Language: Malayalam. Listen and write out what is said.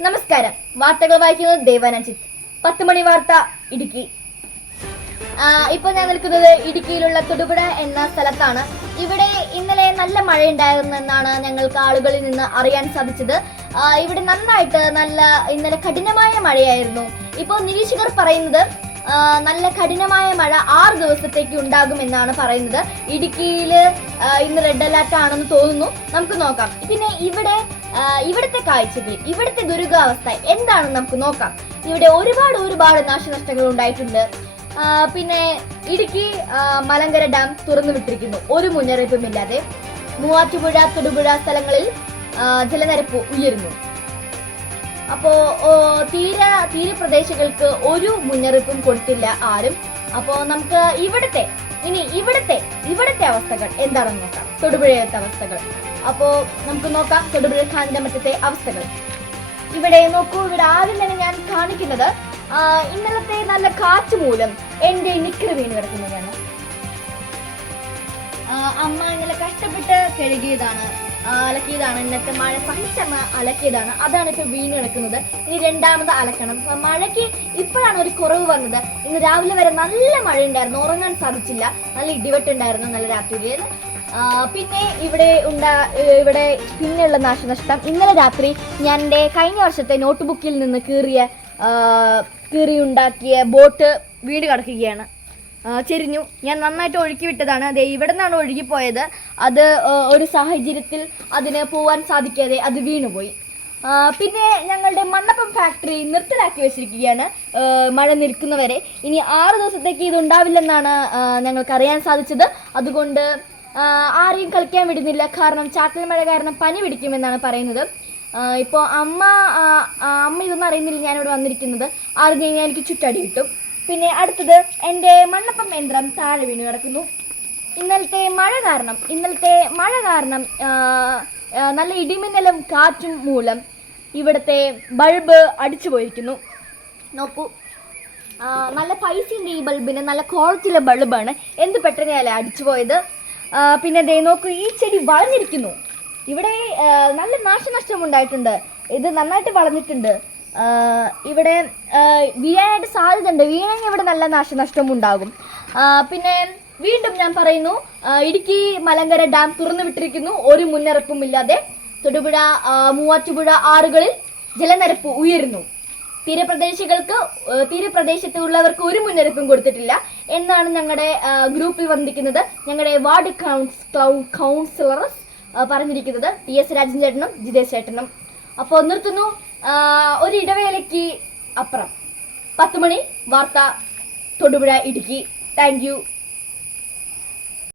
നമസ്കാരം. വാർത്തകൾ വായിക്കുന്നത് ദേവാനജിത്ത്. 10 മണി വാർത്ത ഇടുക്കി. ഇപ്പോൾ ഞാൻ നിൽക്കുന്നത് ഇടുക്കിയിലുള്ള തൊടുപുഴ എന്ന സ്ഥലത്താണ്. ഇവിടെ ഇന്നലെ നല്ല മഴയുണ്ടായിരുന്നെന്നാണ് ഞങ്ങൾക്ക് ആളുകളിൽ നിന്ന് അറിയാൻ സാധിച്ചത്. ഇവിടെ ഇന്നലെ കഠിനമായ മഴയായിരുന്നു. ഇപ്പോൾ നിരീക്ഷകർ പറയുന്നത് നല്ല കഠിനമായ മഴ 6 ദിവസത്തേക്ക് ഉണ്ടാകുമെന്നാണ് പറയുന്നത്. ഇടുക്കിയിൽ ഇന്ന് റെഡ് അലർട്ട് ആണെന്ന് തോന്നുന്നു. നമുക്ക് നോക്കാം. പിന്നെ ഇവിടുത്തെ കാഴ്ചകൾ, ഇവിടുത്തെ ദുരിതാവസ്ഥ എന്താണെന്ന് നമുക്ക് നോക്കാം. ഇവിടെ ഒരുപാട് നാശനഷ്ടങ്ങൾ ഉണ്ടായിട്ടുണ്ട്. പിന്നെ ഇടുക്കി മലങ്കര ഡാം തുറന്നു വിട്ടിരിക്കുന്നു, ഒരു മുന്നറിയിപ്പുമില്ലാതെ. മൂവാറ്റുപുഴ, തൊടുപുഴ സ്ഥലങ്ങളിൽ ജലനിരപ്പ് ഉയരുന്നു. അപ്പോൾ തീരപ്രദേശങ്ങൾക്ക് ഒരു മുന്നറിയിപ്പും കൊടുത്തില്ല ആരും. അപ്പോൾ നമുക്ക് ഇവിടുത്തെ അവസ്ഥകൾ എന്താണെന്ന് നോക്കാം. തൊടുപുഴയത്തെ അവസ്ഥകൾ അപ്പോൾ നമുക്ക് നോക്കാം. തൊടുപുഴ കാഞ്ഞിരമറ്റത്തെ അവസ്ഥകൾ ഇവിടെ നോക്കൂ. ഇവിടെ ആദ്യം തന്നെ ഞാൻ കാണിക്കുന്നത് ഇന്നലത്തെ നല്ല കാറ്റ് മൂലം എൻ്റെ നിക്കറ് വീണ് കിടക്കുന്നതാണ്. അമ്മ ഇന്നലെ കഷ്ടപ്പെട്ട് അലക്കിയതാണ്. ഇന്നത്തെ മഴ സഹിച്ചമ്മ അലക്കിയതാണ്. അതാണ് ഇപ്പോൾ വീണ് കിടക്കുന്നത്. ഇനി രണ്ടാമത് അലക്കണം. മഴയ്ക്ക് ഇപ്പോഴാണ് ഒരു കുറവ് വന്നത്. ഇന്ന് രാവിലെ വരെ നല്ല മഴ ഉണ്ടായിരുന്നു, ഉറങ്ങാൻ സാധിച്ചില്ല. നല്ല ഇടിവെട്ടുണ്ടായിരുന്നു നല്ല രാത്രിയിൽ. പിന്നെ ഇവിടെ പിന്നെയുള്ള നാശനഷ്ടം, ഇന്നലെ രാത്രി ഞാൻ എൻ്റെ കഴിഞ്ഞ വർഷത്തെ നോട്ട്ബുക്കിൽ നിന്ന് കീറിയുണ്ടാക്കിയ ബോട്ട് വീട് കിടക്കുകയാണ്. ചെരിഞ്ഞു. ഞാൻ നന്നായിട്ട് ഒഴുക്കി വിട്ടതാണ്. അതെ, ഇവിടെ നിന്നാണ് ഒഴുകിപ്പോയത്. അത് ഒരു സാഹചര്യത്തിൽ അതിന് പോകാൻ സാധിക്കാതെ അത് വീണുപോയി. പിന്നെ ഞങ്ങളുടെ മണ്ണപ്പം ഫാക്ടറി നിർത്തലാക്കി വെച്ചിരിക്കുകയാണ് മഴ നിൽക്കുന്നവരെ. ഇനി 6 ദിവസത്തേക്ക് ഇതുണ്ടാവില്ലെന്നാണ് ഞങ്ങൾക്ക് അറിയാൻ സാധിച്ചത്. അതുകൊണ്ട് ആരെയും കളിക്കാൻ വിടുന്നില്ല. കാരണം ചാറ്റൽ മഴ കാരണം പനി പിടിക്കുമെന്നാണ് പറയുന്നത്. ഇപ്പോൾ അമ്മ ഇതൊന്നും അറിയുന്നില്ല ഞാനിവിടെ വന്നിരിക്കുന്നത്. അറിഞ്ഞു കഴിഞ്ഞാൽ എനിക്ക് ചുറ്റടി കിട്ടും. പിന്നെ അടുത്തത്, എൻ്റെ മണ്ണപ്പം യന്ത്രം താഴെ വീണ് കിടക്കുന്നു. ഇന്നലത്തെ മഴ കാരണം നല്ല ഇടിമിന്നലും കാറ്റും മൂലം ഇവിടുത്തെ ബൾബ് അടിച്ചു പോയിരിക്കുന്നു. നോക്കൂ, നല്ല പൈസയുണ്ട് ഈ ബൾബിന്, നല്ല ക്വാളിറ്റിയുള്ള ബൾബാണ്. എന്ത് പെട്ടെന്നല്ലേ അടിച്ചു പോയത്. പിന്നെ ദേ നോക്കൂ, ഈ ചെടി വളഞ്ഞിരിക്കുന്നു. ഇവിടെ നല്ല നാശനഷ്ടം ഉണ്ടായിട്ടുണ്ട്. ഇത് നന്നായിട്ട് വളഞ്ഞിട്ടുണ്ട്. ഇവിടെ വീഴാനായിട്ട് സാധ്യതയുണ്ട്. വീണെങ്കിൽ ഇവിടെ നല്ല നാശനഷ്ടം ഉണ്ടാകും. പിന്നെ വീണ്ടും ഞാൻ പറയുന്നു, ഇടുക്കി മലങ്കര ഡാം തുറന്നു വിട്ടിരിക്കുന്നു, ഒരു മുന്നറിയിപ്പും ഇല്ലാതെ. തൊടുപുഴ, മൂവാറ്റുപുഴ ആറുകളിൽ ജലനിരപ്പ് ഉയരുന്നു. തീരപ്രദേശത്തുള്ളവർക്ക് ഒരു മുന്നറിയിപ്പും കൊടുത്തിട്ടില്ല എന്നാണ് ഞങ്ങളുടെ ഗ്രൂപ്പിൽ വന്നിരിക്കുന്നത്. ഞങ്ങളുടെ വാർഡ് കൗൺസിലർസ് പറഞ്ഞിരിക്കുന്നത്, TS രാജൻ ചേട്ടനും ജിതേഷ് ചേട്ടനും. അപ്പോൾ നിർത്തുന്നു. ഒരു ഇടവേളയ്ക്ക് അപ്പുറം 10 മണി വാർത്ത തൊടുപുഴ ഇടുക്കി. Thank you.